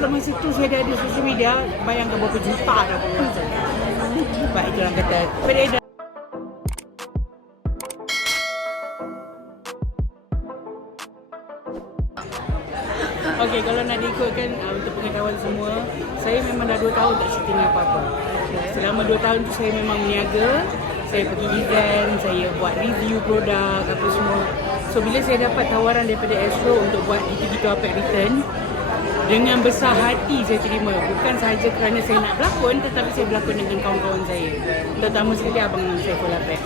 Kalau masa tu saya ada social media, bayangkan berapa juta dah pun. Sebab itu orang kata beredar. Okey, kalau nak diikutkan untuk pengetahuan semua, saya memang dah 2 tahun tak syuting apa-apa. Selama 2 tahun tu saya memang meniaga, saya pergi event, saya buat review produk, apa semua. So bila saya dapat tawaran daripada Astro untuk buat gitu-gitu Apek Return, dengan besar hati saya terima. Bukan sahaja kerana saya nak berlakon, tetapi saya berlakon dengan kawan-kawan saya. Terutama sekali abang saya Apek.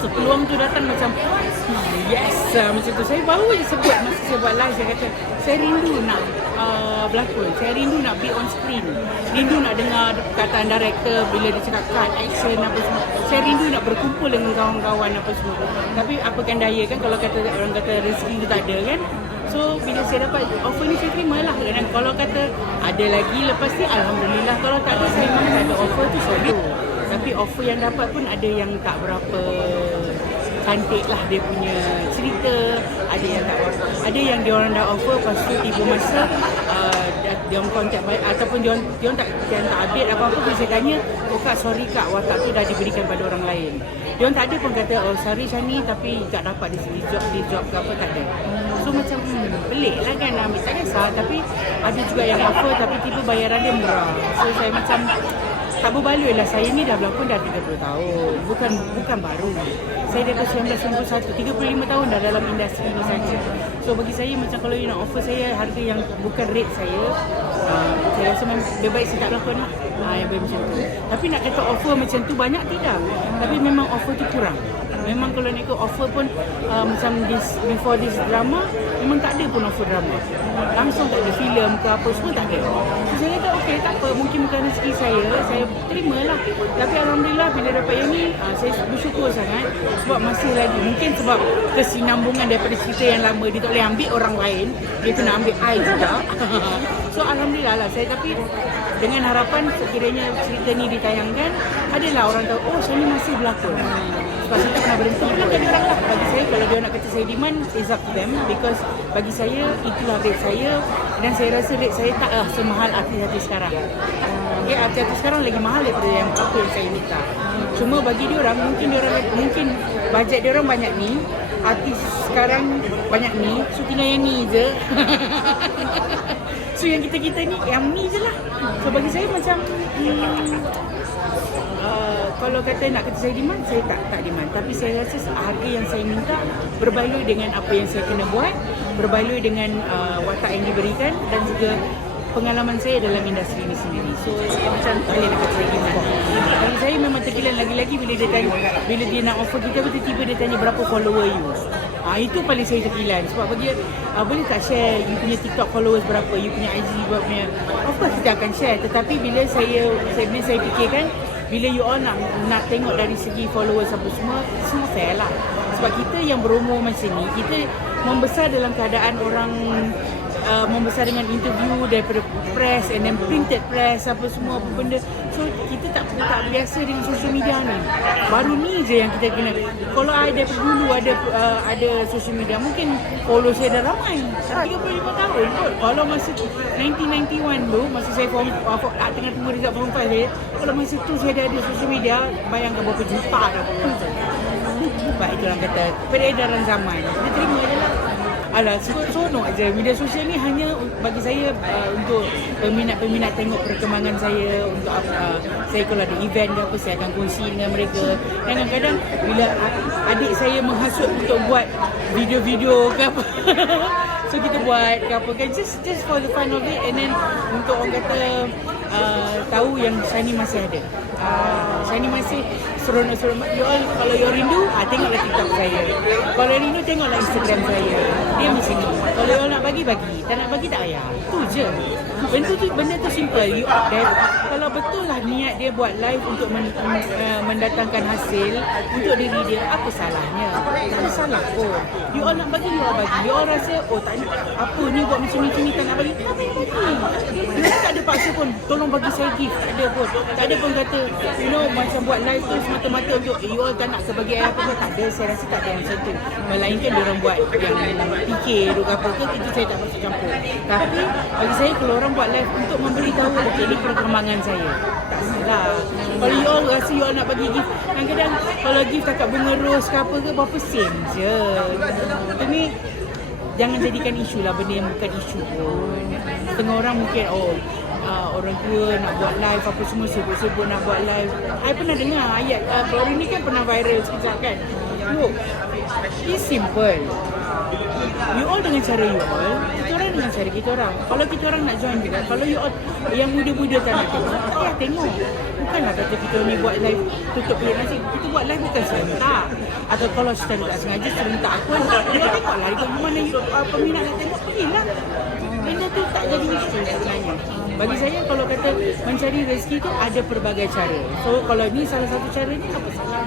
So peluang tu datang macam yes, macam tu. Saya baru je sebut masa saya buat live, saya kata saya rindu nak berlakon, saya rindu nak be on screen, rindu nak dengar perkataan director bila dia cakap cut, action apa semua. Saya rindu nak berkumpul dengan kawan-kawan apa semua. Tapi apakan daya kan, kalau kata orang kata rezeki tu tak ada kan. So bila saya dapat offer ni saya terima lah. Dan kalau kata ada lagi lepas ni alhamdulillah, kalau tak ada saya memang tak ada offer tu sorry. Tapi offer yang dapat pun ada yang tak berapa cantik lah dia punya cerita, ada yang tak berapa, ada yang dia orang dah offer lepas tu tiba masa dia orang contact ataupun dia orang tak update apa-apa pun. Saya tanya, oh kak sorry kak, watak tu dah diberikan pada orang lain. Dia orang tak ada pun kata oh sorry Shani tapi tak dapat di job ke apa, tak ada. So macam pelik lah kan, ambil tak kisah. Tapi ada juga yang offer tapi tiba bayaran dia murah. So saya macam tak berbaloi lah. Saya ni dah berlakon dah 30 tahun. Bukan baru. Saya daripada 1991, 35 tahun dah dalam industri ni saja. So bagi saya macam kalau you nak offer saya harga yang bukan rate saya, saya rasa lebih baik saya tak berlakon lah. Yang baik macam tu. Tapi nak kata offer macam tu banyak tidak. Tapi memang offer tu kurang. Memang kalau nak ikut offer pun macam before this drama, memang tak ada pun offer drama. Langsung tak ada filem ke apa semua tak ada. So saya kata okey tak apa, mungkin bukan rezeki saya terimalah. Tapi alhamdulillah bila dapat yang ni, saya bersyukur sangat sebab masih lagi. Mungkin sebab kesinambungan daripada cerita yang lama, dia tak boleh ambil orang lain, dia kena ambil I juga. So alhamdulillah lah saya, tapi dengan harapan sekiranya cerita ni ditayangkan, adalah orang tahu oh Shani masih berlakon. Sebab saya tak pernah berhenti pula kat orang lah. Bagi saya kalau dia nak kata saya demand, it's up to them. Because bagi saya itulah rate saya. Dan saya rasa rate saya taklah semahal artis-artis sekarang. Okay, artis-artis sekarang lagi mahal daripada yang apa yang saya minta. Cuma bagi dia orang mungkin bajet dia orang banyak ni, artis sekarang banyak ni, so tinggal yang ni je. So yang kita ni yang ni je lah. So bagi saya macam kalau kata nak kata saya demand, saya tak demand. Tapi saya rasa harga yang saya minta berbaloi dengan apa yang saya kena buat, berbaloi dengan watak yang diberikan dan juga pengalaman saya dalam industri ini sendiri. So macam tak boleh nak kata saya demand. Bagi saya memang terkilan lagi-lagi bila dia tanya, bila dia nak offer kita tiba-tiba dia tanya berapa follower you. Itu paling saya terkilan. Sebab bagi boleh tak share you punya TikTok followers berapa, you punya IG berapa. Of course kita akan share. Tetapi bila saya fikirkan, bila you all nak tengok dari segi followers apa semua fair lah. Sebab kita yang berumur macam ni, kita membesar dalam keadaan orang membesar dengan interview daripada press and then printed press apa semua apa benda. So kita tak biasa dengan social media ni. Baru ni je yang kita kena. Kalau I daripada dulu ada social media, mungkin follow saya dah ramai. 35 tahun kot. Kalau masa 1991 tu, masa saya tengah tunggu result form 5 saya, kalau masa tu saya ada social media, bayangkan berapa juta dah pun. Sebab itu orang kata peredaran zaman. Kita terima je lah. Alah, seronok aja. Media sosial ni hanya bagi saya untuk peminat-peminat tengok perkembangan saya, untuk saya kalau ada event ke apa, saya akan kongsi dengan mereka. Kadang-kadang bila adik saya menghasut untuk buat video-video ke apa, so kita buat ke apa kan, just for the fun of it, and then untuk orang kata tahu yang Shani masih ada. Shani masih seronok-seronok. You all, kalau you rindu, tengoklah TikTok saya. Kalau rindu, tengoklah Instagram saya. Dia macam ni. Kalau you all nak bagi, tak nak bagi tak payah. Itu je. Benda tu simple. Kalau betul lah niat dia buat live untuk mendatangkan hasil untuk diri dia, apa salahnya? Tak ada salah pun. You all nak bagi, you all bagi. You all rasa, oh tak nak, apa ni buat macam ni tak nak bagi, tak payah bagi. tak ada paksa pun, tolong bagi saya gift, tak ada pun. Tak ada pun kata, macam buat live tu semata-mata untuk you all tak nak sebagai apa pun, tak ada. Saya rasa tak ada yang macam tu. Melainkan diorang buat yang fikir duk apa ke, itu saya tak masuk campur. Tapi bagi saya kalau orang buat live untuk memberitahu, okey ni perkembangan saya, tak salah. Kalau you all rasa you all nak bagi gift, kadang-kadang kalau gift takat bunga rose ke apa ke, berapa sen je. Ini jangan jadikan isu lah benda yang bukan isu pun. Setengah orang mungkin orang tua nak buat live apa semua, sibuk-sibuk nak buat live. I pernah dengar ayat baru ni kan pernah viral sekejap kan. Look, it's simple. You all dengan cara you all, kita orang dengan cara kita orang. Kalau kita orang nak join juga, kalau you all yang muda-muda tak nak tengok, tak tengok. Bukanlah kata kita ni buat live tutup bilik nasi. Kita buat live bukan serentak. Atau kalau secara tak sengaja serentak pun, kita tengoklah ikut mana peminat nak tengok, pergilah. Benda tu tak jadi isu sebenarnya. Bagi saya kalau kata mencari rezeki tu ada pelbagai cara. So kalau ni salah satu caranya, apa salah?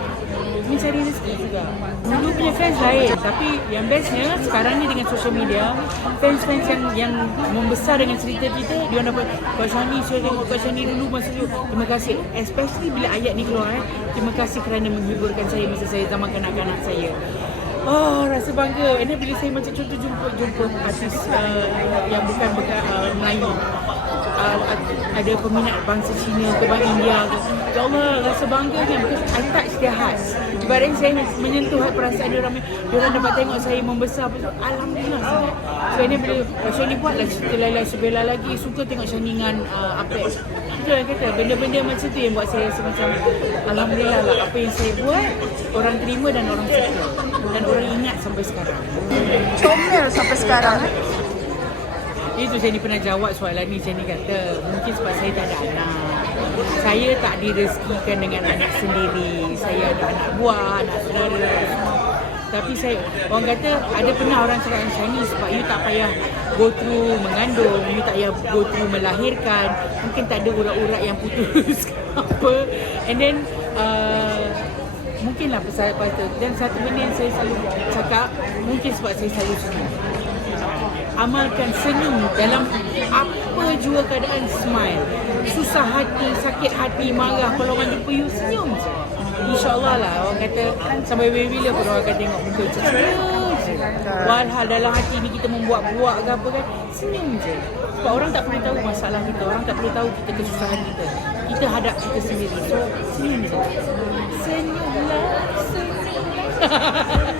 Mencari rezeki juga. Dulu punya fans lain, tapi yang bestnya sekarang ni dengan social media, fans-fans yang membesar dengan cerita kita, dia dapat Kak Shani, saya tengok Kak Shani dulu masa tu. Terima kasih, especially bila ayat ni keluar. Terima kasih kerana menghiburkan saya masa saya zaman kanak-kanak saya. Rasa bangga. And then bila saya macam contoh jumpa artis yang bukan Melayu, ada peminat bangsa Cina ke bangsa India ke, ya Allah, rasa bangga kan, because I touch their hearts. Ibaratnya saya menyentuh perasaan diorang dapat tengok saya membesar. Alhamdulillah sangat. So ini bila Shani buatlah cerita Laila Subela lagi, suka tengok Shani dengan Apek. Itu yang kata, benda-benda macam tu yang buat saya rasa macam Alhamdulillah lah, apa yang saya buat orang terima dan orang suka dan orang ingat sampai sekarang. Comel sampai sekarang. Itu saya ni pernah jawab soalan ni. Saya ni kata mungkin sebab saya tak ada anak, saya tak direzekikan dengan anak sendiri. Saya ada anak buah, anak saudara. Tapi orang kata ada pernah orang cakap dengan Shani, sebab you tak payah go through mengandung, you tak payah go through melahirkan, mungkin tak ada urat-urat yang putus apa. And then mungkinlah pasal tu. Dan satu benda yang saya selalu cakap, mungkin sebab saya selalu senyum. Amalkan senyum dalam apa jua keadaan, smile. Susah hati, sakit hati, marah, kalau orang jumpa you, senyum je. InsyaAllah lah, orang kata sampai bila pun orang akan tengok muka ceria je. Walhal dalam hati ni kita membuat-buat ke apa kan, senyum je. Sebab orang tak perlu tahu masalah kita, orang tak perlu tahu kita kesusahan kita. Kita hadap kita sendiri. So, senyum je. Senyumlah, senyumlah.